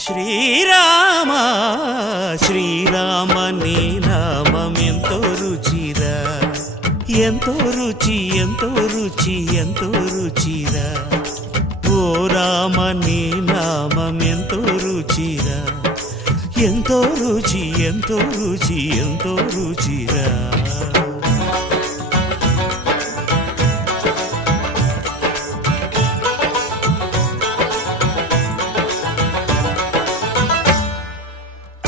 శ్రీరామ శ్రీరామ నీ నామం ఎంతో రుచిరా. ఎంతో రుచి ఎంతో రుచి ఎంతో రుచిరా. ఓ రామ నీ నామం ఎంతో రుచిరా. ఎంతో రుచి ఎంతో రుచి ఎంతో రుచిరా.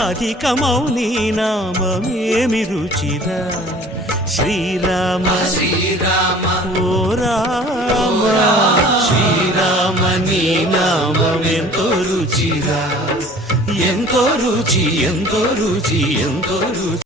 అధికమౌని నామమేమి రుచిరా శ్రీరామ. శ్రీరామ. ఓ రామ. శ్రీరామ నీ నామం ఎంతో రుచిరా ఎంతో రుచి ఎంతో రుచి ఎంతో రుచి.